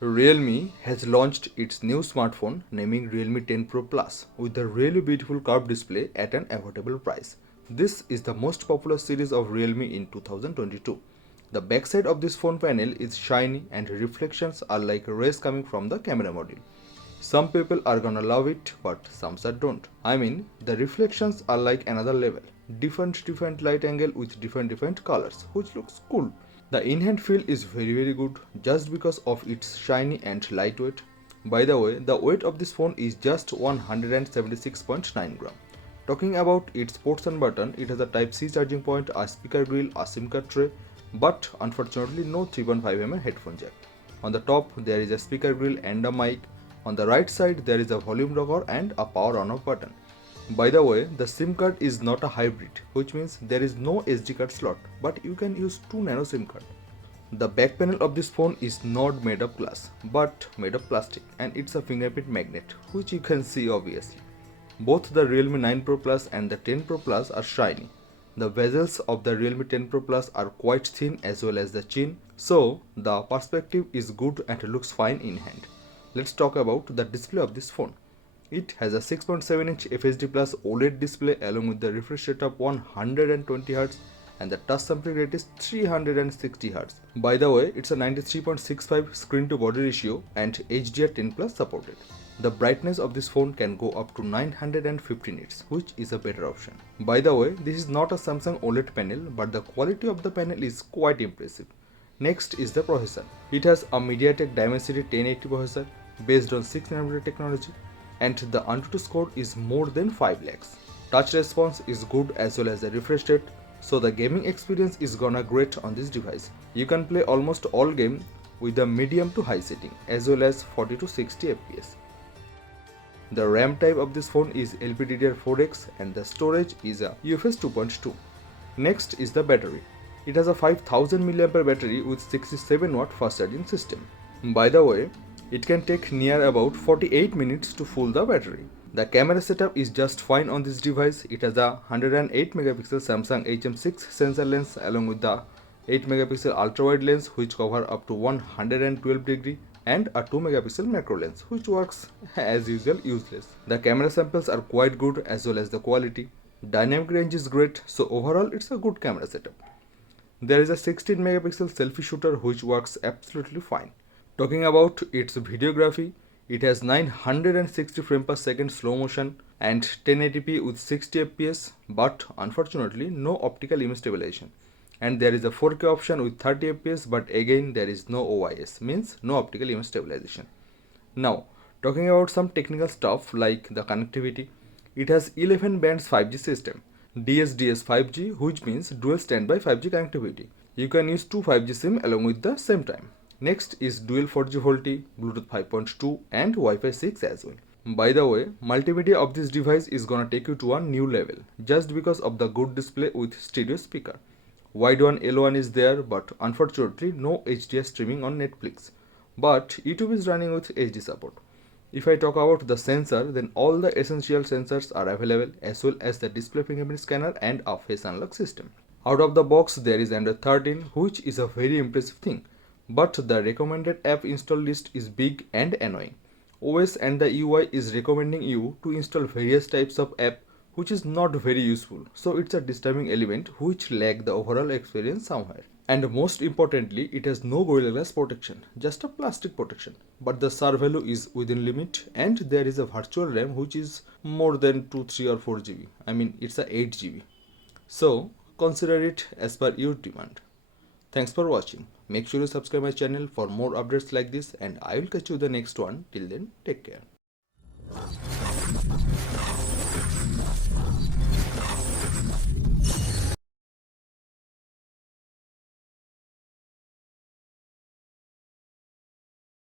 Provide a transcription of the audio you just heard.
Realme has launched its new smartphone naming Realme 10 Pro Plus with a really beautiful curved display at an affordable price. This is the most popular series of Realme in 2022. The backside of this phone panel is shiny and reflections are like rays coming from the camera module. Some people are gonna love it, but some don't. I mean, the reflections are like another level. Different light angle with different colors, which looks cool. The in-hand feel is very good just because of its shiny and lightweight. By the way, the weight of this phone is just 176.9 gram. Talking about its ports and button, it has a Type-C charging point, a speaker grill, a SIM card tray, but unfortunately no 3.5mm headphone jack. On the top there is a speaker grill and a mic. On the right side there is a volume rocker and a power on off button. By the way, the SIM card is not a hybrid, which means there is no SD card slot, but you can use 2 nano SIM card. The back panel of this phone is not made of glass, but made of plastic, and it's a fingerprint magnet, which you can see obviously. Both the Realme 9 Pro Plus and the 10 Pro Plus are shiny. The bezels of the Realme 10 Pro Plus are quite thin as well as the chin, so the perspective is good and looks fine in hand. Let's talk about the display of this phone. It has a 6.7-inch FHD Plus OLED display along with the refresh rate of 120Hz and the touch sampling rate is 360Hz. By the way, it's a 93.65 screen to body ratio and HDR10 Plus supported. The brightness of this phone can go up to 950 nits, which is a better option. By the way, this is not a Samsung OLED panel, but the quality of the panel is quite impressive. Next is the processor. It has a MediaTek Dimensity 1080 processor based on 6nm technology, and the Antutu score is more than 5 lakhs. Touch response is good as well as the refresh rate, so the gaming experience is gonna great on this device. You can play almost all game with the medium to high setting as well as 40 to 60 fps. The RAM type of this phone is LPDDR4X and the storage is a UFS 2.2. Next is the battery. It has a 5000 mAh battery with 67 watt fast charging system. By the way, it can take near about 48 minutes to full the battery. The camera setup is just fine on this device. It has a 108 megapixel Samsung HM6 sensor lens along with the 8 megapixel ultra wide lens which cover up to 112 degree and a 2 megapixel macro lens which works as usual useless. The camera samples are quite good as well as the quality. Dynamic range is great, so overall it's a good camera setup. There is a 16 megapixel selfie shooter which works absolutely fine. Talking about its videography, it has 960 frames per second slow motion and 1080p with 60 fps, but unfortunately no optical image stabilization. And there is a 4K option with 30 fps, but again there is no OIS, means no optical image stabilization. Now, talking about some technical stuff like the connectivity, it has 11 bands 5G system, DSDS 5G, which means dual standby 5G connectivity. You can use two 5G SIM along with the same time. Next is dual 4G VoLTE, Bluetooth 5.2 and Wi-Fi 6 as well. By the way, multimedia of this device is gonna take you to a new level just because of the good display with stereo speaker. Wide one L1 is there, but unfortunately no HDR streaming on Netflix. But YouTube is running with HD support. If I talk about the sensor, then all the essential sensors are available as well as the display fingerprint scanner and a face unlock system. Out of the box there is Android 13, which is a very impressive thing. But the recommended app install list is big and annoying. OS and the UI is recommending you to install various types of app which is not very useful. So it's a disturbing element which lag the overall experience somewhere. And most importantly, it has no Gorilla Glass protection, just a plastic protection. But the SAR value is within limit and there is a virtual RAM which is more than 2, 3 or 4 GB. I mean it's a 8 GB. So consider it as per your demand. Thanks for watching. Make sure you subscribe my channel for more updates like this and I will catch you the next one. Till then, take care.